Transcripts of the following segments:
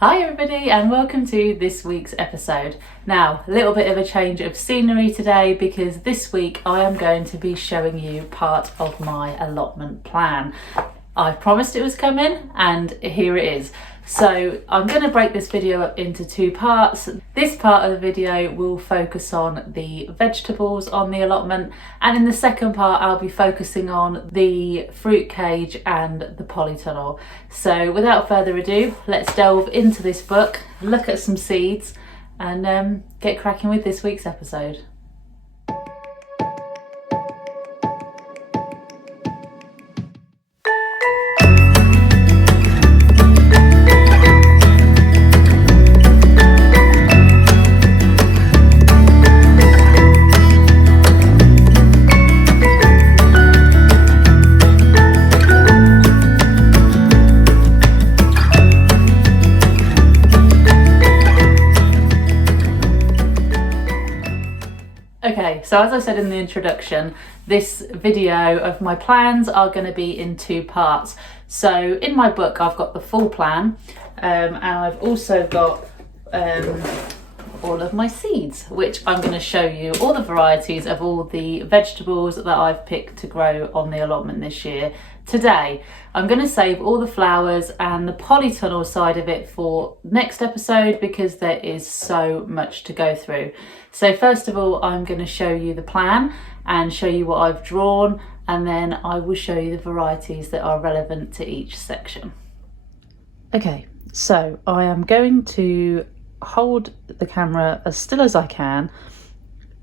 Hi everybody and welcome to this week's episode. Now, a little bit of a change of scenery today because this week I am going to be showing you part of my allotment plan. I promised it was coming and here it is. So I'm going to break this video up into two parts. This part of the video will focus on the vegetables on the allotment, and in the second part I'll be focusing on the fruit cage and the polytunnel. So without further ado, let's delve into this book, look at some seeds and get cracking with this week's episode. Okay, so as I said in the introduction, this video of my plans are going to be in two parts. So in my book I've got the full plan and I've also got all of my seeds, which I'm going to show you all the varieties of all the vegetables that I've picked to grow on the allotment this year. Today I'm going to save all the flowers and the polytunnel side of it for next episode because there is so much to go through. So first of all, I'm going to show you the plan and show you what I've drawn, and then I will show you the varieties that are relevant to each section. Okay, so I am going to hold the camera as still as I can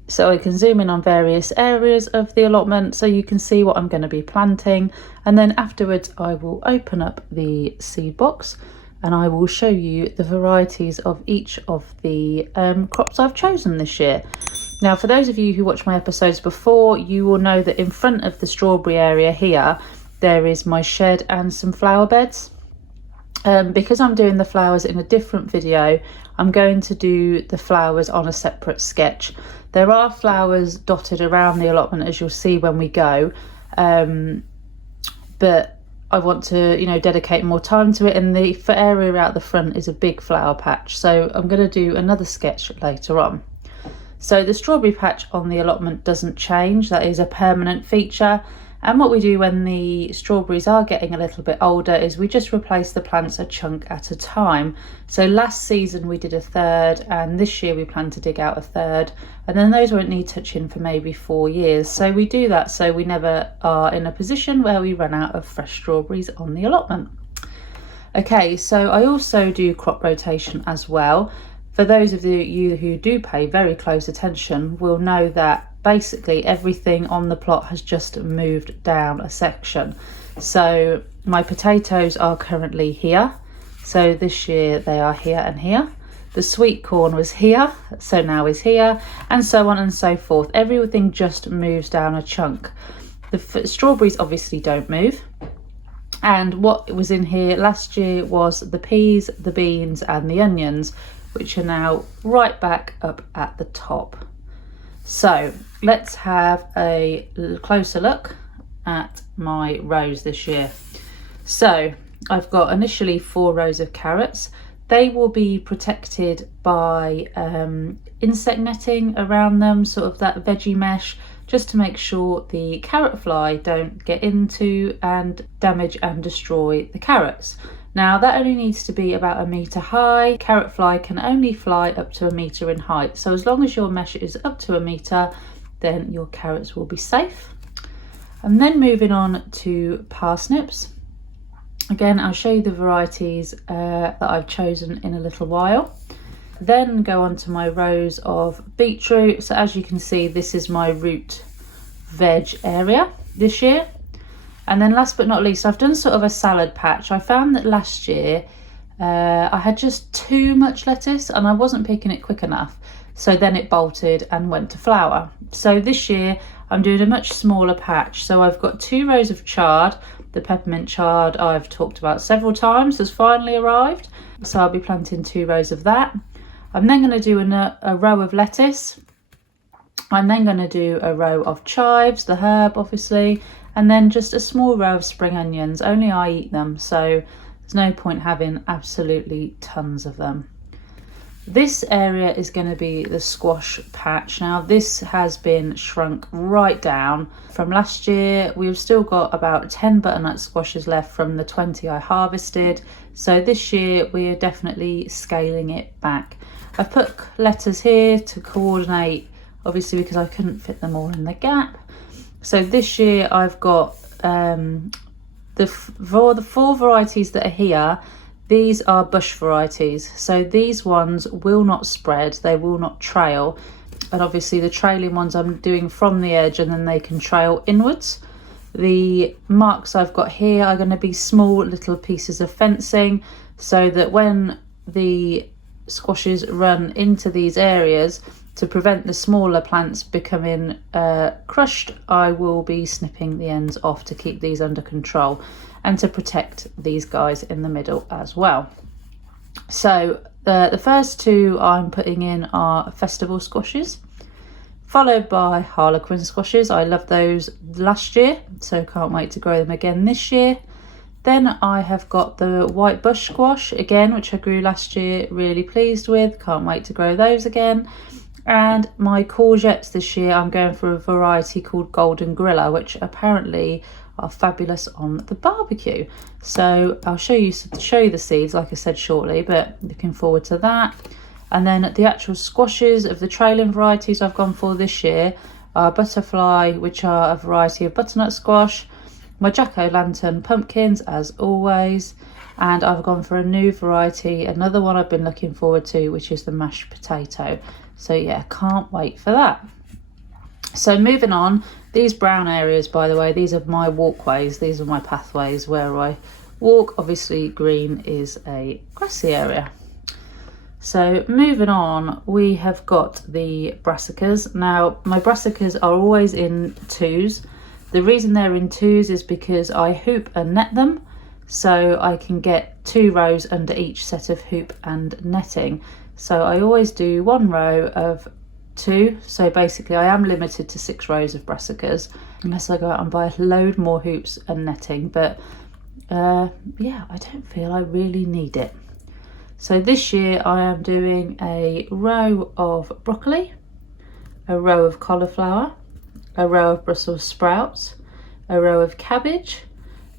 so I can zoom in on various areas of the allotment so you can see what I'm going to be planting, and then afterwards I will open up the seed box and I will show you the varieties of each of the crops I've chosen this year. Now, for those of you who watched my episodes before, you will know that in front of the strawberry area here there is my shed and some flower beds. Because I'm doing the flowers in a different video, I'm going to do the flowers on a separate sketch. There are flowers dotted around the allotment, as you'll see when we go, but I want to, dedicate more time to it, and the area out the front is a big flower patch, so I'm going to do another sketch later on. So the strawberry patch on the allotment doesn't change, that is a permanent feature. And what we do when the strawberries are getting a little bit older is we just replace the plants a chunk at a time. So last season we did a third, and this year we plan to dig out a third, and then those won't need touching for maybe 4 years. So we do that so we never are in a position where we run out of fresh strawberries on the allotment. Okay, so I also do crop rotation as well. For those of you who do pay very close attention will know that basically everything on the plot has just moved down a section. So my potatoes are currently here, so this year they are here and here. The sweet corn was here, so now is here, and so on and so forth. Everything just moves down a chunk. The strawberries obviously don't move, and what was in here last year was the peas, the beans and the onions, which are now right back up at the top. So let's have a closer look at my rows this year. So I've got initially 4 rows of carrots. They will be protected by insect netting around them, sort of that veggie mesh, just to make sure the carrot fly don't get into and damage and destroy the carrots. Now that only needs to be about 1 metre high. Carrot fly can only fly up to 1 metre in height. So as long as your mesh is up to 1 metre, then your carrots will be safe. And then moving on to parsnips. Again, I'll show you the varieties that I've chosen in a little while. Then go on to my rows of beetroot. So as you can see, this is my root veg area this year. And then last but not least, I've done sort of a salad patch. I found that last year I had just too much lettuce and I wasn't picking it quick enough. So then it bolted and went to flower. So this year I'm doing a much smaller patch. So I've got 2 rows of chard. The peppermint chard I've talked about several times has finally arrived. So I'll be planting 2 rows of that. I'm then going to do a row of lettuce. I'm then going to do a row of chives, the herb obviously, and then just a small row of spring onions. Only I eat them, so There's no point having absolutely tons of them. This area is going to be the squash patch. Now this has been shrunk right down from last year. We've still got about 10 butternut squashes left from the 20 I harvested. So this year we are definitely scaling it back. I've put letters here to coordinate, obviously because I couldn't fit them all in the gap. So this year I've got the four varieties that are here. These are bush varieties, so these ones will not spread, they will not trail, and obviously the trailing ones I'm doing from the edge and then they can trail inwards. The marks I've got here are going to be small little pieces of fencing, so that when the squashes run into these areas, to prevent the smaller plants becoming crushed, I will be snipping the ends off to keep these under control and to protect these guys in the middle as well. So the first two I'm putting in are festival squashes, followed by harlequin squashes. I loved those last year, so can't wait to grow them again this year. Then I have got the white bush squash again, which I grew last year, really pleased with, can't wait to grow those again. And my courgettes this year, I'm going for a variety called Golden Grilla, which apparently are fabulous on the barbecue. So I'll show you the seeds, like I said, shortly, but looking forward to that. And then the actual squashes of the trailing varieties I've gone for this year are Butterfly, which are a variety of butternut squash, my jack-o'-lantern pumpkins, as always, and I've gone for a new variety, another one I've been looking forward to, which is the mashed potato. So yeah, can't wait for that. So moving on, these brown areas, by the way, these are my walkways, these are my pathways where I walk. Obviously green is a grassy area. So moving on, we have got the brassicas. Now my brassicas are always in twos. The reason they're in twos is because I hoop and net them, so I can get 2 rows under each set of hoop and netting. So I always do 1 row of 2, so basically I am limited to 6 rows of brassicas unless I go out and buy a load more hoops and netting, but yeah, I don't feel I really need it. So this year I am doing a row of broccoli, a row of cauliflower, a row of Brussels sprouts, a row of cabbage,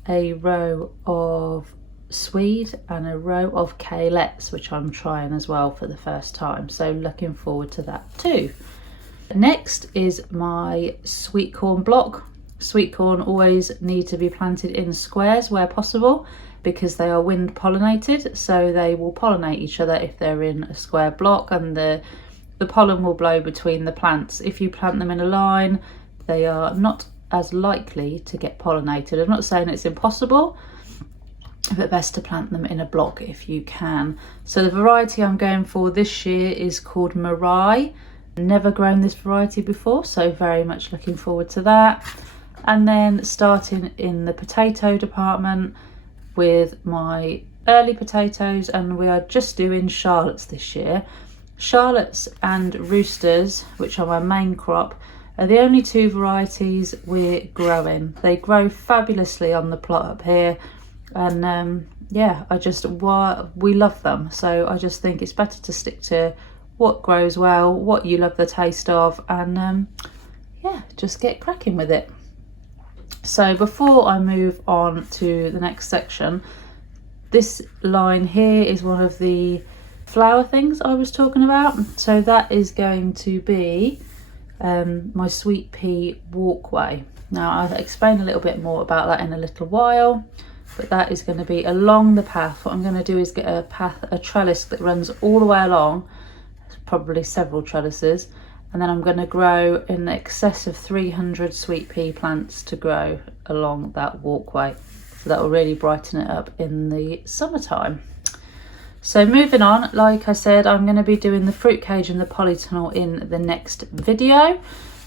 a row of Swede, and a row of Courgettes, which I'm trying as well for the first time, so looking forward to that too. Next is my sweet corn block. Sweet corn always need to be planted in squares where possible because they are wind pollinated, so they will pollinate each other if they're in a square block, and the pollen will blow between the plants. If you plant them in a line, they are not as likely to get pollinated. I'm not saying it's impossible, but best to plant them in a block if you can. So the variety I'm going for this year is called Mirai. Never grown this variety before, so very much looking forward to that. And then starting in the potato department with my early potatoes, and we are just doing Charlottes this year. Charlottes and Roosters, which are my main crop, are the only 2 varieties we're growing. They grow fabulously on the plot up here, and yeah, we love them, so I just think it's better to stick to what grows well, what you love the taste of, and yeah, just get cracking with it. So before I move on to the next section, this line here is one of the flower things I was talking about, so that is going to be my sweet pea walkway. Now I'll explain a little bit more about that in a little while, but that is going to be along the path. What I'm going to do is get a trellis that runs all the way along, probably several trellises, and then I'm going to grow in excess of 300 sweet pea plants to grow along that walkway, so that will really brighten it up in the summertime. So moving on, like I said, I'm going to be doing the fruit cage and the polytunnel in the next video.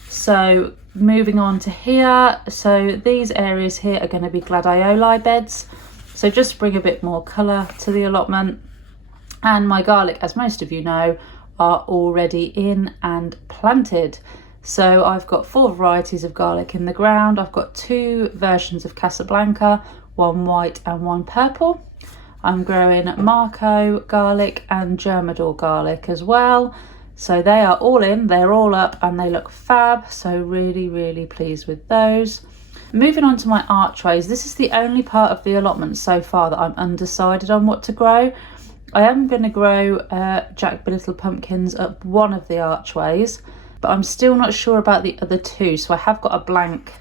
So moving on to here, so these areas here are going to be Gladioli beds, so just bring a bit more colour to the allotment. And my garlic, as most of you know, are already in and planted. So I've got 4 varieties of garlic in the ground. I've got 2 versions of Casablanca, one white and one purple. I'm growing Marco garlic and Germador garlic as well. So they are all in, they're all up and they look fab. So really pleased with those. Moving on to my archways, this is the only part of the allotment so far that I'm undecided on what to grow. I am going to grow Jack Little pumpkins up one of the archways, but I'm still not sure about the other two. So I have got a blank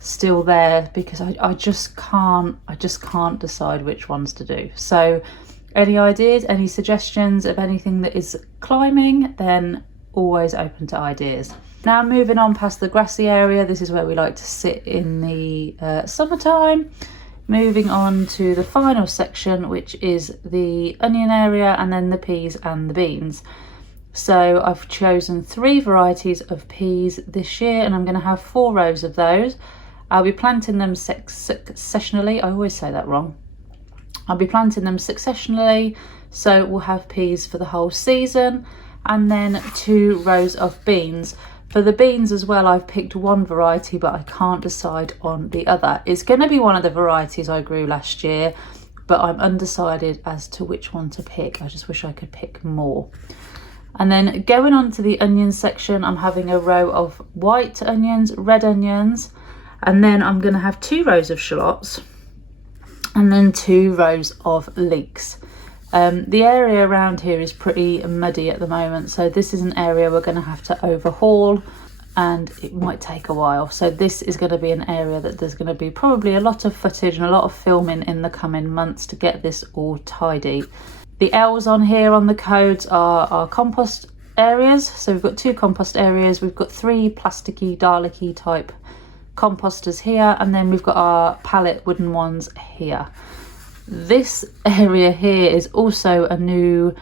still there because I just can't decide which ones to do. So any ideas, any suggestions of anything that is climbing, then always open to ideas. Now moving on past the grassy area, this is where we like to sit in the summertime. Moving on to the final section, which is the onion area and then the peas and the beans. So I've chosen 3 varieties of peas this year and I'm going to have 4 rows of those. I'll be planting them successionally. I always say that wrong. I'll be planting them successionally, so we'll have peas for the whole season, and then 2 rows of beans. For the beans as well, I've picked one variety, but I can't decide on the other. It's going to be one of the varieties I grew last year, but I'm undecided as to which one to pick. I just wish I could pick more. And then going on to the onion section, I'm having a row of white onions, red onions, and then I'm going to have 2 rows of shallots and then 2 rows of leeks. The area around here is pretty muddy at the moment, so this is an area we're going to have to overhaul and it might take a while. So this is going to be an area that there's going to be probably a lot of footage and a lot of filming in the coming months to get this all tidy. The L's on here on the codes are our compost areas. So we've got 2 compost areas, we've got 3 plasticky, Dalek-y type composters here, and then we've got our pallet wooden ones here. This area here is also a new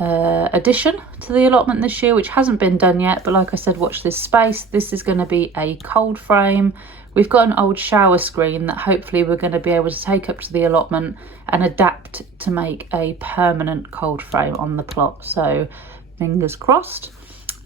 addition to the allotment this year, which hasn't been done yet, but like I said, watch this space. This is going to be a cold frame. We've got an old shower screen that hopefully we're going to be able to take up to the allotment and adapt to make a permanent cold frame on the plot, so fingers crossed.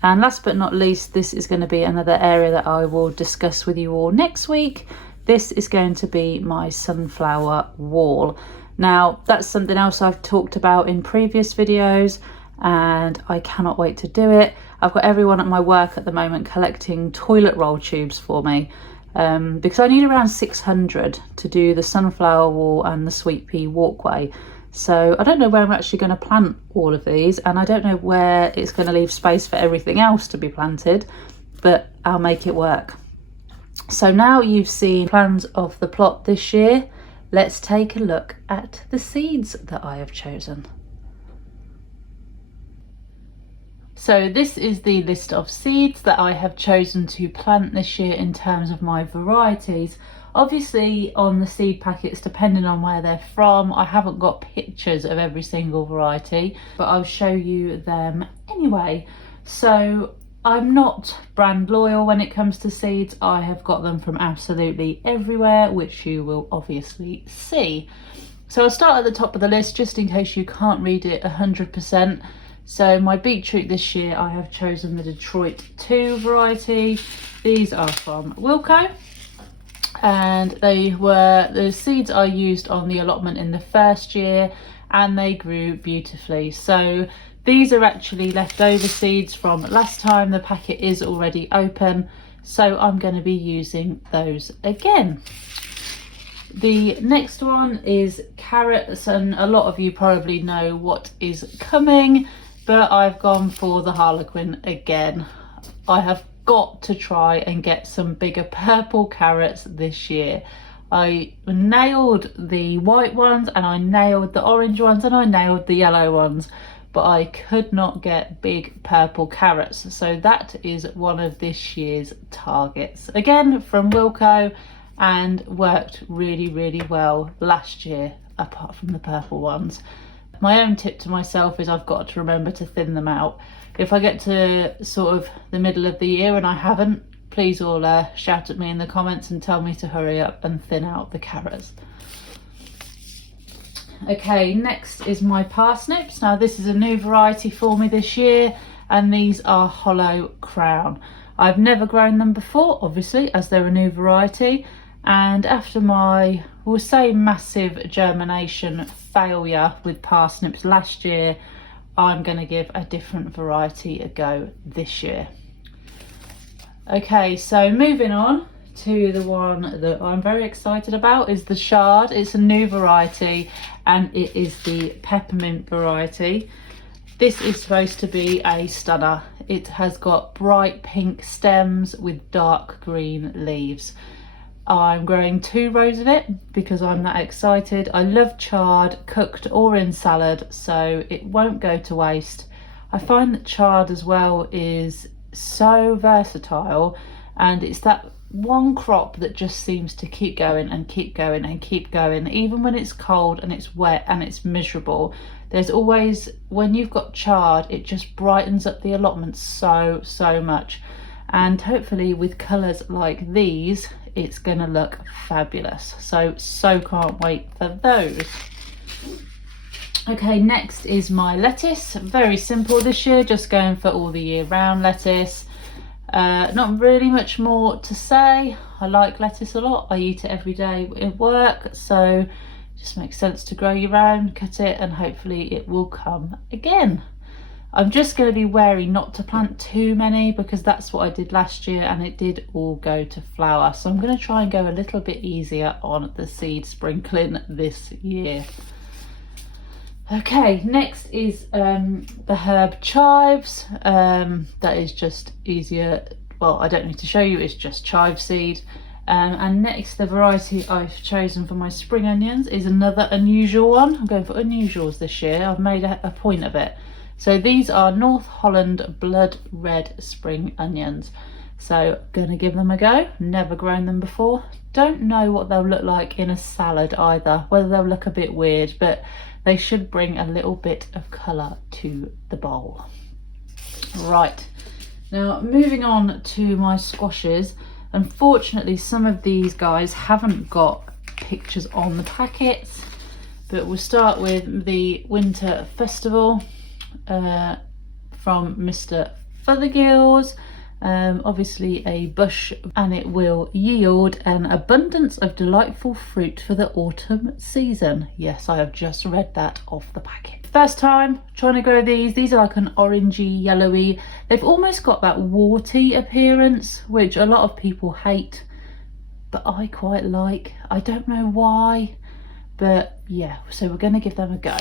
And last but not least, this is going to be another area that I will discuss with you all next week. This is going to be my sunflower wall. Now, that's something else I've talked about in previous videos and I cannot wait to do it. I've got everyone at my work at the moment collecting toilet roll tubes for me because I need around 600 to do the sunflower wall and the sweet pea walkway. So I don't know where I'm actually going to plant all of these, and I don't know where it's going to leave space for everything else to be planted, but I'll make it work. So now you've seen plans of the plot this year, let's take a look at the seeds that I have chosen. So this is the list of seeds that I have chosen to plant this year in terms of my varieties. Obviously on the seed packets, depending on where they're from, I haven't got pictures of every single variety, but I'll show you them anyway. So I'm not brand loyal when it comes to seeds. I have got them from absolutely everywhere, which you will obviously see. So I'll start at the top of the list just in case you can't read it 100%. So my beetroot this year, I have chosen the Detroit 2 variety. These are from Wilco. And the seeds I used on the allotment in the first year, and they grew beautifully. So these are actually leftover seeds from last time. The packet is already open, so I'm going to be using those again. The next one is carrots, and a lot of you probably know what is coming, but I've gone for the Harlequin again. I have got to try and get some bigger purple carrots this year. I nailed the white ones and I nailed the orange ones and I nailed the yellow ones, but I could not get big purple carrots. So that is one of this year's targets. Again, from Wilco, and worked really well last year, apart from the purple ones. My own tip to myself is I've got to remember to thin them out. If I get to sort of the middle of the year and I haven't, please all shout at me in the comments and tell me to hurry up and thin out the carrots. Okay, next is my parsnips. Now this is a new variety for me this year, and these are hollow crown. I've never grown them before, obviously, as they're a new variety, And after my, we'll say, massive germination failure with parsnips last year, I'm going to give a different variety a go this year. Okay, so moving on to the one that I'm very excited about is the Shard. It's a new variety and it is the Peppermint Variety. This is supposed to be a stunner. It has got bright pink stems with dark green leaves. I'm growing 2 rows of it because I'm that excited. I love chard, cooked or in salad, so it won't go to waste. I find that chard as well is so versatile, and it's that one crop that just seems to keep going and keep going and keep going, even when it's cold and it's wet and it's miserable. There's always, when you've got chard, it just brightens up the allotment so much, and hopefully with colours like these it's gonna look fabulous. So can't wait for those. Okay, next is my lettuce. Very simple this year, just going for all the year round lettuce. Not really much more to say. I like lettuce a lot. I eat it every day at work, so it just makes sense to grow year round, cut it, and hopefully it will come again. I'm just going to be wary not to plant too many because that's what I did last year and it did all go to flower. So I'm going to try and go a little bit easier on the seed sprinkling this year. Okay, next is the herb chives. That is just easier. Well, I don't need to show you, it's just chive seed. And next, the variety I've chosen for my spring onions is another unusual one. I'm going for unusuals this year. I've made a point of it. So these are North Holland blood red spring onions. So gonna give them a go. Never grown them before. Don't know what they'll look like in a salad either, whether they'll look a bit weird, but they should bring a little bit of colour to the bowl. Right, now moving on to my squashes. Unfortunately, some of these guys haven't got pictures on the packets, but we'll start with the Winter Festival from Mr. Fothergill's. Obviously a bush, and it will yield an abundance of delightful fruit for the autumn season. Yes, I have just read that off the packet. First time trying to grow these. These are like an orangey yellowy. They've almost got that warty appearance, which a lot of people hate, but I quite like. I don't know why, but yeah, so we're going to give them a go.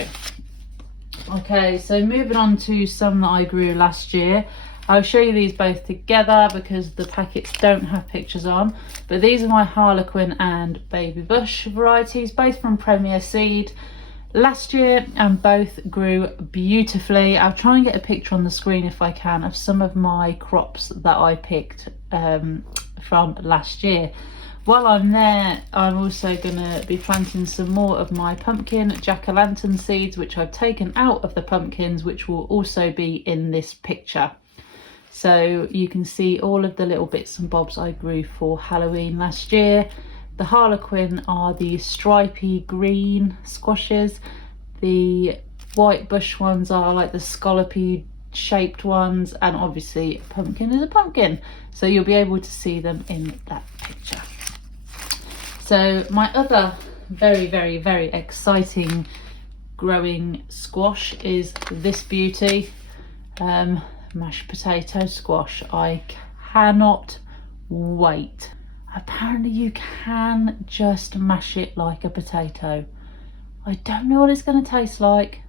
Okay, so moving on to some that I grew last year. I'll show you these both together because the packets don't have pictures on, but these are my Harlequin and Baby Bush varieties, both from Premier Seed last year, and both grew beautifully. I'll try and get a picture on the screen if I can of some of my crops that I picked from last year. While I'm there, I'm also going to be planting some more of my pumpkin jack-o'-lantern seeds, which I've taken out of the pumpkins, which will also be in this picture. So you can see all of the little bits and bobs I grew for Halloween last year. The Harlequin are the stripy green squashes. The white bush ones are like the scallopy shaped ones, and obviously pumpkin is a pumpkin. So you'll be able to see them in that picture. So my other very exciting growing squash is this beauty. Mashed potato squash. I cannot wait. Apparently you can just mash it like a potato. I don't know what it's going to taste like,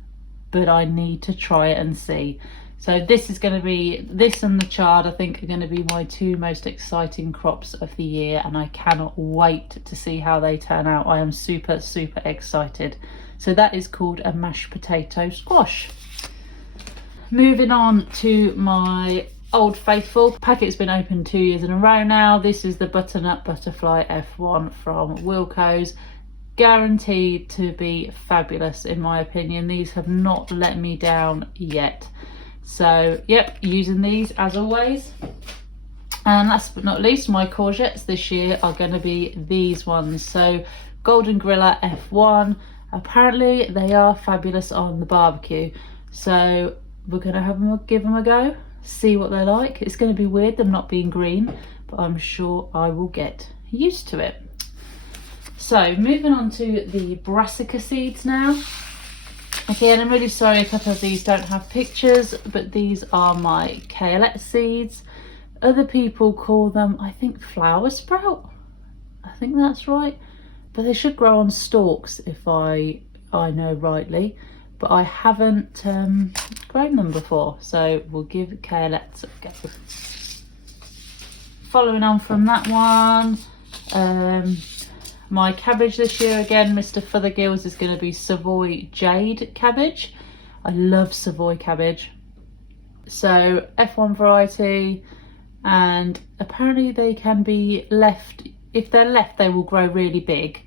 but I need to try it and see. So this is going to be, this and the chard I think are going to be my 2 most exciting crops of the year, and I cannot wait to see how they turn out. I am super excited. So that is called a mashed potato squash. Moving on to my Old Faithful. Packet's been open 2 years in a row now. This is the Butternut Butterfly F1 from Wilko's. Guaranteed to be fabulous in my opinion. These have not let me down yet. So yep, using these as always. And last but not least, my courgettes this year are going to be these ones. So Golden Grilla F1. Apparently they are fabulous on the barbecue. So we're going to give them a go, see what they're like. It's going to be weird them not being green, but I'm sure I will get used to it. So moving on to the Brassica seeds now. Again, I'm really sorry a couple of these don't have pictures, but these are my Courgette seeds. Other people call them, I think, flower sprout. I think that's right. But they should grow on stalks if I know rightly. But I haven't grown them before, so we'll give Courgettes a go. Following on from that one, my cabbage this year, again, Mr. Fothergill's is going to be Savoy Jade cabbage. I love Savoy cabbage. So F1 variety, and apparently they can be left, if they're left they will grow really big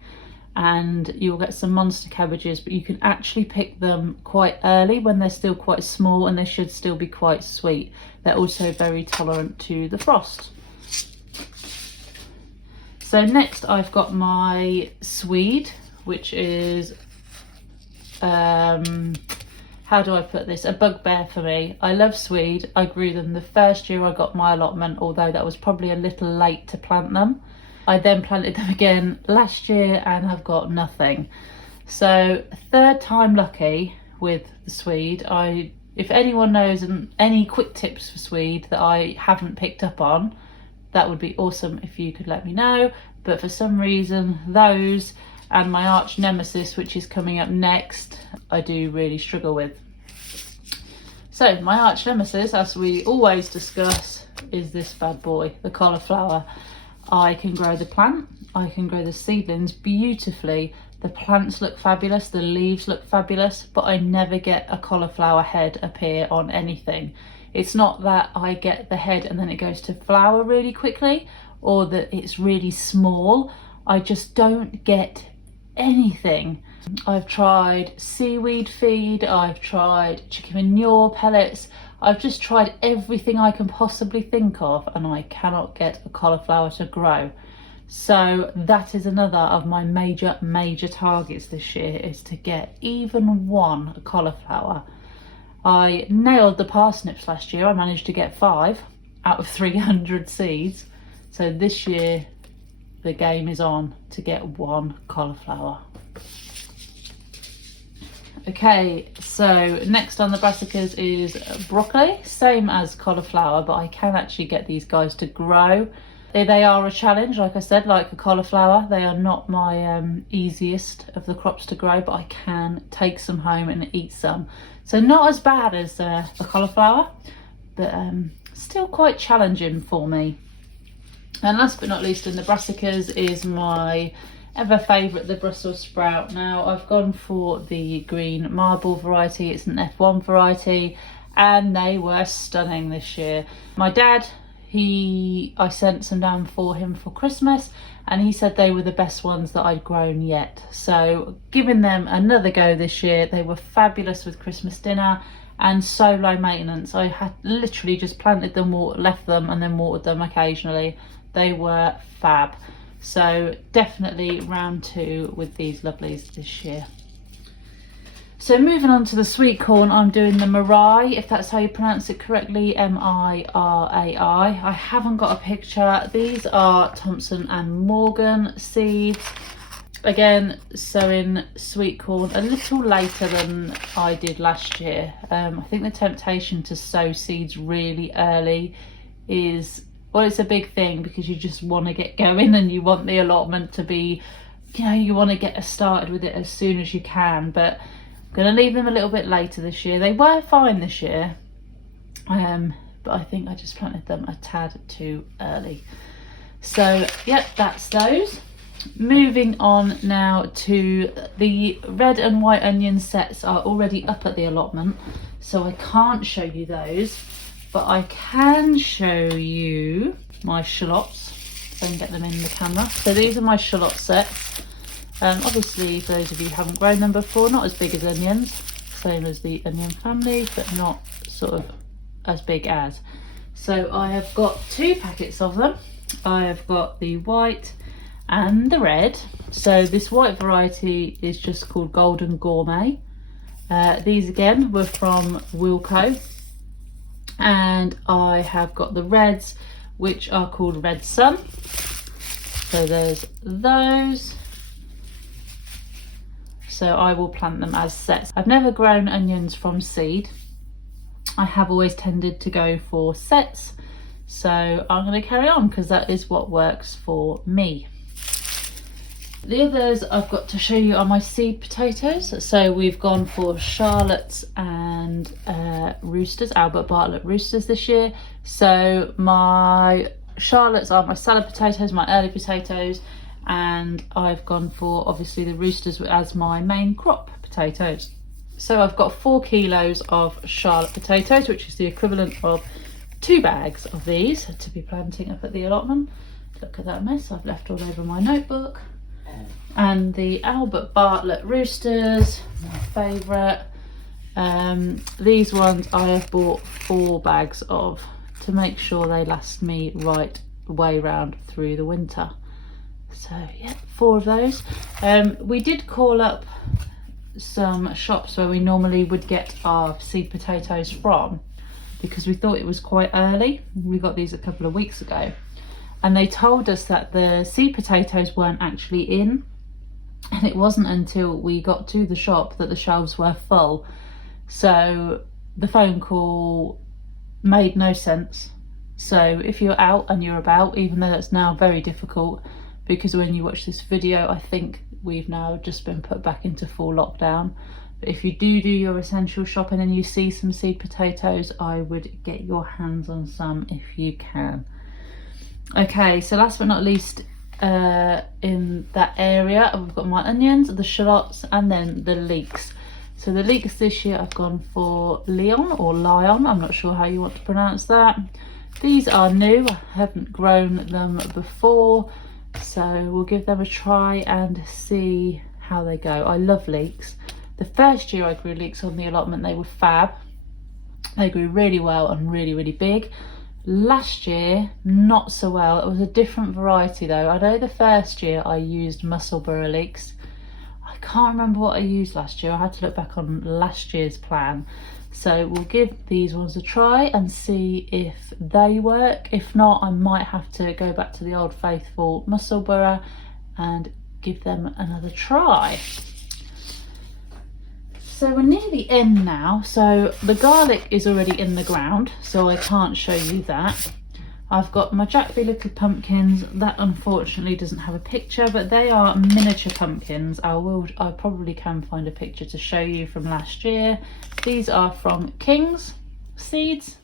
and you'll get some monster cabbages, but you can actually pick them quite early when they're still quite small and they should still be quite sweet. They're also very tolerant to the frost. So next I've got my Swede, which is, how do I put this, a bugbear for me. I love Swede. I grew them the first year I got my allotment, although that was probably a little late to plant them. I then planted them again last year and have got nothing. So third time lucky with the Swede. If anyone knows any quick tips for Swede that I haven't picked up on, that would be awesome if you could let me know. But for some reason, those and my arch nemesis, which is coming up next, I do really struggle with. So my arch nemesis, as we always discuss, is this bad boy, the cauliflower. I can grow the plant, I can grow the seedlings beautifully. The plants look fabulous, the leaves look fabulous, but I never get a cauliflower head appear on anything. It's not that I get the head and then it goes to flower really quickly, or that it's really small. I just don't get anything. I've tried seaweed feed, I've tried chicken manure pellets, I've just tried everything I can possibly think of, and I cannot get a cauliflower to grow. So that is another of my major targets this year, is to get even one cauliflower. I nailed the parsnips last year. I managed to get 5 out of 300 seeds. So this year the game is on to get one cauliflower. Okay, so next on the brassicas is broccoli, same as cauliflower, but I can actually get these guys to grow. They are a challenge, like I said, like the cauliflower. They are not my easiest of the crops to grow, but I can take some home and eat some. So not as bad as the cauliflower, but still quite challenging for me. And last but not least in the brassicas is my ever favourite, the Brussels sprout. Now I've gone for the green marble variety. It's an F1 variety, and they were stunning this year. My dad, I sent some down for him for Christmas, and he said they were the best ones that I'd grown yet. So giving them another go this year. They were fabulous with Christmas dinner and so low maintenance. I had literally just planted them, left them and then watered them occasionally. They were fab. So definitely round 2 with these lovelies this year. So moving on to the sweet corn, I'm doing the Mirai, if that's how you pronounce it correctly, Mirai. I haven't got a picture. These are Thompson and Morgan seeds. Again, sowing sweet corn a little later than I did last year. I think the temptation to sow seeds really early is, well, it's a big thing because you just want to get going and you want the allotment to be, you want to get started with it as soon as you can. But I'm going to leave them a little bit later this year. They were fine this year, but I think I just planted them a tad too early. So, yep, that's those. Moving on now to the red and white onion sets are already up at the allotment, so I can't show you those, but I can show you my shallots, so I can get them in the camera. So these are my shallot sets. Obviously, for those of you who haven't grown them before, not as big as onions, same as the onion family, but not sort of as big as. So I have got 2 packets of them. I have got the white and the red. So this white variety is just called Golden Gourmet. These again were from Wilco. And I have got the reds, which are called Red Sun. So there's those. so I will plant them as sets. I've never grown onions from seed. I have always tended to go for sets, so I'm going to carry on because that is what works for me. The others I've got to show you are my seed potatoes. So we've gone for Charlottes and Roosters, Albert Bartlett Roosters this year. So my Charlottes are my salad potatoes, my early potatoes, and I've gone for obviously the Roosters as my main crop potatoes. So I've got 4 kilos of Charlotte potatoes, which is the equivalent of 2 bags of these to be planting up at the allotment. Look at that mess I've left all over my notebook. And the Albert Bartlett Roosters, my favourite. These ones I have bought 4 bags of to make sure they last me right the way round through the winter. So yeah, 4 of those. We did call up some shops where we normally would get our seed potatoes from because we thought it was quite early. We got these a couple of weeks ago. And they told us that the seed potatoes weren't actually in, and it wasn't until we got to the shop that the shelves were full. So the phone call made no sense. So if you're out and you're about, even though that's now very difficult, because when you watch this video, I think we've now just been put back into full lockdown. But if you do your essential shopping and you see some seed potatoes, I would get your hands on some if you can. Okay, so last but not least, in that area, we've got my onions, the shallots, and then the leeks. So the leeks this year I've gone for Leon or Lion, I'm not sure how you want to pronounce that. These are new, I haven't grown them before, so we'll give them a try and see how they go. I love leeks. The first year I grew leeks on the allotment, they were fab. They grew really well and really, really big. Last year, not so well. It was a different variety though. I know the first year I used Musselburgh leeks. I can't remember what I used last year. I had to look back on last year's plan. So we'll give these ones a try and see if they work. If not, I might have to go back to the old faithful Musselburgh and give them another try. So we're near the end now, so the garlic is already in the ground, so I can't show you that. I've got my Jackby little pumpkins. That unfortunately doesn't have a picture, but they are miniature pumpkins. I probably can find a picture to show you from last year. These are from King's Seeds,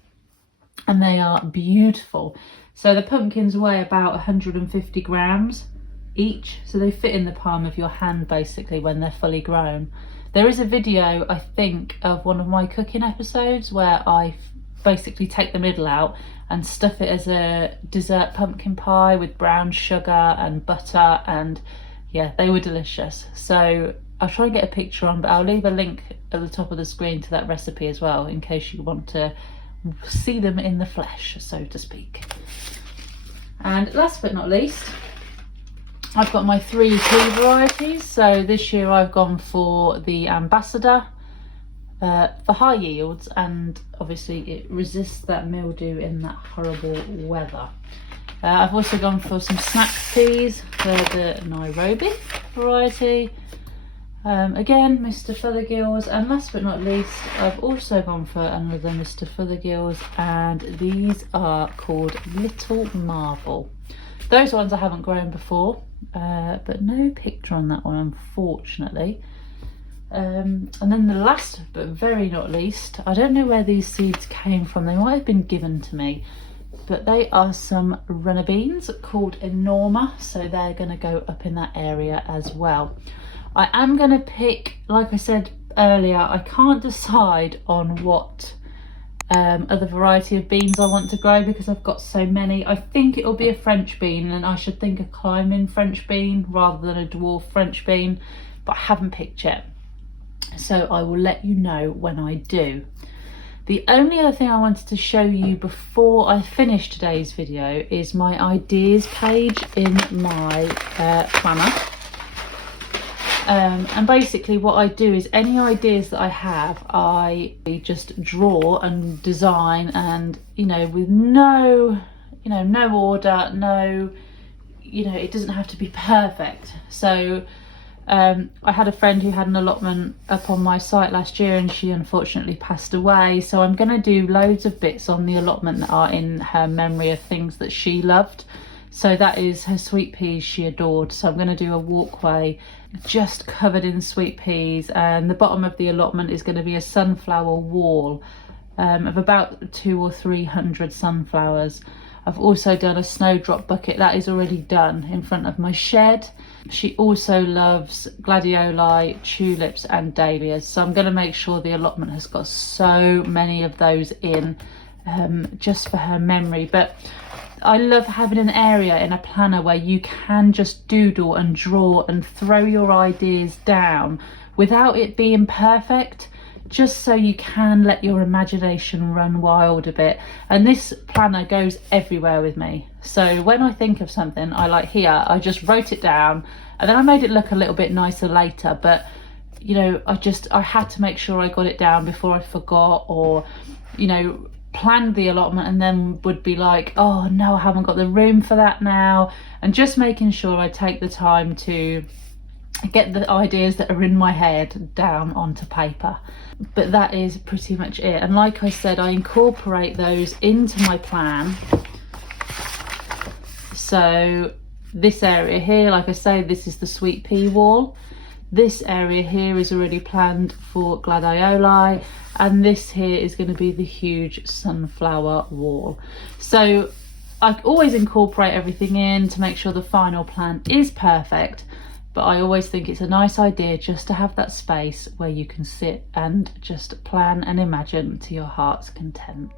and they are beautiful. So the pumpkins weigh about 150 grams each, so they fit in the palm of your hand basically when they're fully grown. There is a video, I think, of one of my cooking episodes where I basically take the middle out and stuff it as a dessert pumpkin pie with brown sugar and butter, and yeah, they were delicious. So I'll try and get a picture on, but I'll leave a link at the top of the screen to that recipe as well in case you want to see them in the flesh, so to speak. And last but not least, I've got my 3 pea varieties. So this year I've gone for the Ambassador for high yields, and obviously it resists that mildew in that horrible weather. I've also gone for some snack peas for the Nairobi variety. Again, Mr. Fothergill's, and last but not least, I've also gone for another Mr. Fothergill's, and these are called Little Marvel. Those ones I haven't grown before, but no picture on that one, unfortunately. And then the last, but very not least, I don't know where these seeds came from. They might have been given to me, but they are some runner beans called Enorma, so they're going to go up in that area as well. I am going to pick, like I said earlier, I can't decide on what other variety of beans I want to grow because I've got so many. I think it'll be a French bean, and I should think a climbing French bean rather than a dwarf French bean, but I haven't picked yet, so I will let you know when I do. The only other thing I wanted to show you before I finish today's video is my ideas page in my planner. And basically what I do is any ideas that I have, I just draw and design, and with no order, no, it doesn't have to be perfect. So I had a friend who had an allotment up on my site last year and she unfortunately passed away, so I'm going to do loads of bits on the allotment that are in her memory of things that she loved. So that is her sweet peas she adored, so I'm going to do a walkway just covered in sweet peas, and the bottom of the allotment is going to be a sunflower wall of about 200 or 300 sunflowers. I've also done a snowdrop bucket that is already done in front of my shed. She also loves gladioli, tulips and dahlias, so I'm going to make sure the allotment has got so many of those in just for her memory. But I love having an area in a planner where you can just doodle and draw and throw your ideas down without it being perfect, just so you can let your imagination run wild a bit. And this planner goes everywhere with me. So when I think of something I like here, I just wrote it down and then I made it look a little bit nicer later. But you know, I had to make sure I got it down before I forgot, or you know, planned the allotment and then would be like, oh no, I haven't got the room for that now. And just making sure I take the time to get the ideas that are in my head down onto paper. But that is pretty much it. And like I said, I incorporate those into my plan. So this area here, like I say, this is the sweet pea wall. This area here is already planned for gladioli, and this here is going to be the huge sunflower wall. So I always incorporate everything in to make sure the final plan is perfect, but I always think it's a nice idea just to have that space where you can sit and just plan and imagine to your heart's content.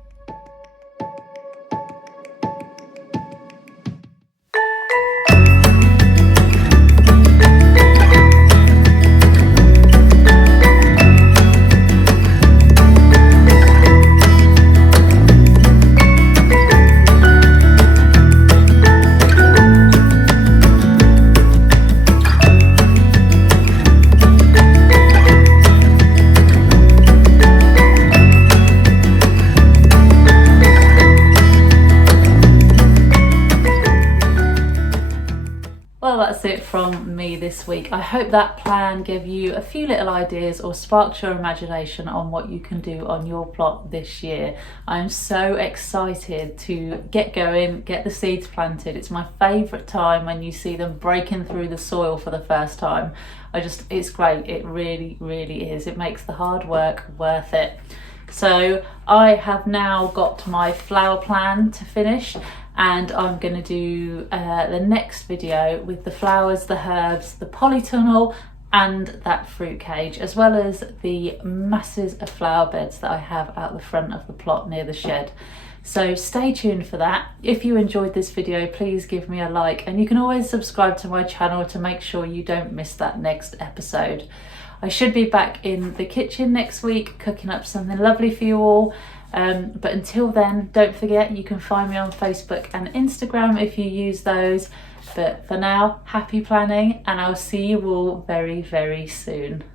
That's it from me this week. I hope that plan gave you a few little ideas or sparked your imagination on what you can do on your plot this year. I'm so excited to get going, get the seeds planted. It's my favourite time when you see them breaking through the soil for the first time. It's great. It really, really is. It makes the hard work worth it. So I have now got my flower plan to finish, and I'm going to do the next video with the flowers, the herbs, the polytunnel and that fruit cage, as well as the masses of flower beds that I have out the front of the plot near the shed. So stay tuned for that. If you enjoyed this video, please give me a like, and you can always subscribe to my channel to make sure you don't miss that next episode. I should be back in the kitchen next week cooking up something lovely for you all. But until then, don't forget you can find me on Facebook and Instagram if you use those. But for now, happy planning, and I'll see you all very, very soon.